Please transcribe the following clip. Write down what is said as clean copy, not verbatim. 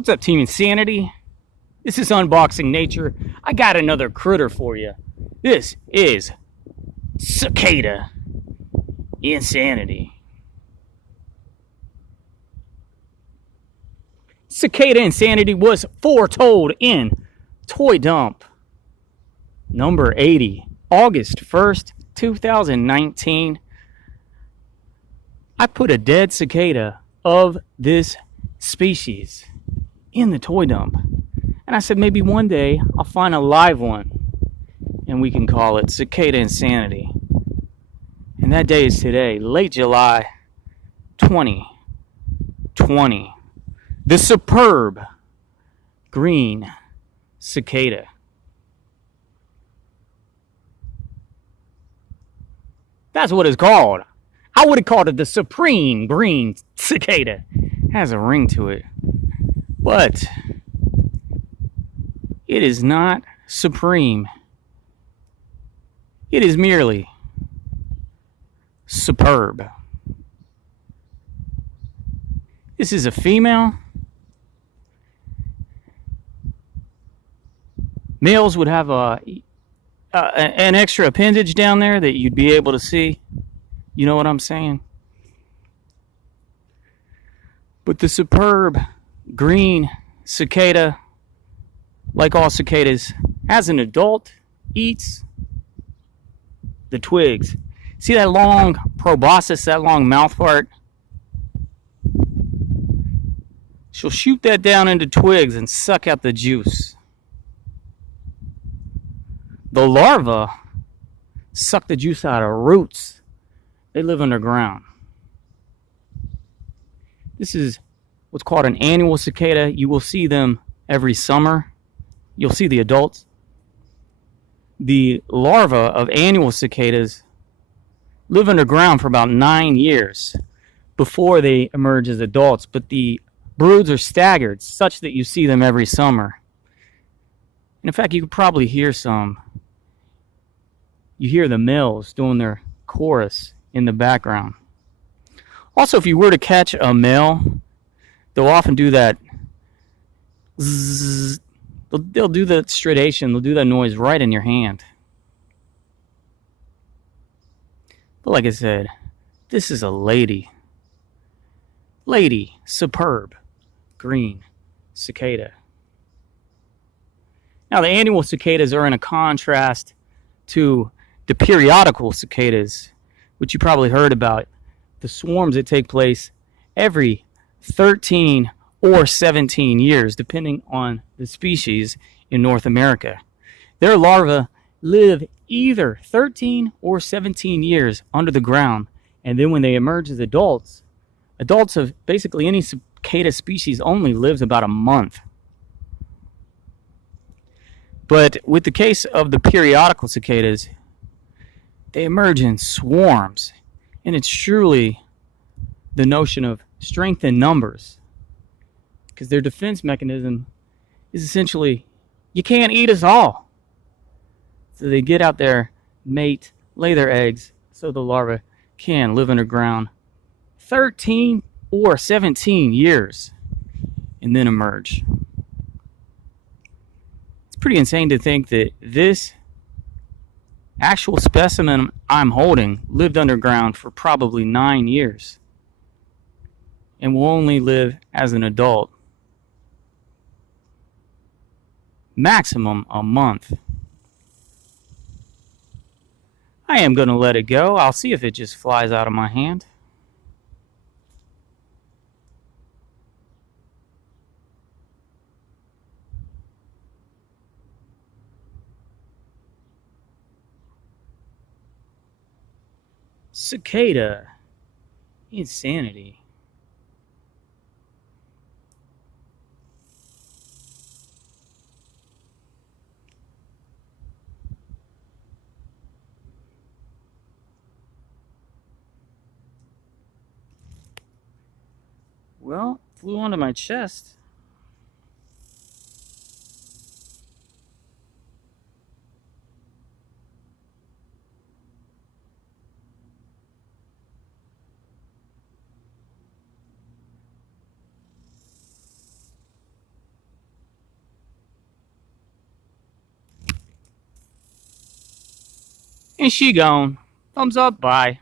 What's up, Team Insanity? This is Unboxing Nature. I got another critter for you. This is Cicada Insanity. Cicada Insanity was foretold in Toy Dump number 80, August 1st, 2019. I put a dead cicada of this species in the toy dump. And I said maybe one day I'll find a live one and we can call it Cicada Insanity. And that day is today, late July 2020. The superb green cicada. That's what it's called. I would have called it the supreme green cicada. It has a ring to it. But it is not supreme. It is merely superb. This is a female. Males would have an extra appendage down there that you'd be able to see. You know what I'm saying? But the superb green cicada, like all cicadas, as an adult, eats the twigs. See that long proboscis, that long mouth part? She'll shoot that down into twigs and suck out the juice. The larvae suck the juice out of roots. They live underground. This is what's called an annual cicada. You will see them every summer. You'll see the adults. The larvae of annual cicadas live underground for about 9 years before they emerge as adults, but the broods are staggered such that you see them every summer. And in fact, you could probably hear some. You hear the males doing their chorus in the background. Also, if you were to catch a male, they'll often do that zzz. They'll do the stridation. They'll do that noise right in your hand. But like I said, this is a lady superb green cicada. Now, the annual cicadas are in a contrast to the periodical cicadas, which you probably heard about, the swarms that take place every 13 or 17 years, depending on the species in North America. Their larvae live either 13 or 17 years under the ground, and then when they emerge as adults of basically any cicada species only lives about a month. But with the case of the periodical cicadas, they emerge in swarms, and it's truly the notion of strength in numbers, because their defense mechanism is essentially, you can't eat us all. So they get out there, mate, lay their eggs, so the larvae can live underground 13 or 17 years and then emerge. It's pretty insane to think that this actual specimen I'm holding lived underground for probably 9 years and will only live as an adult maximum a month. I am going to let it go. I'll see if it just flies out of my hand. Cicada Insanity. Well, flew onto my chest. And she gone. Thumbs up. Bye.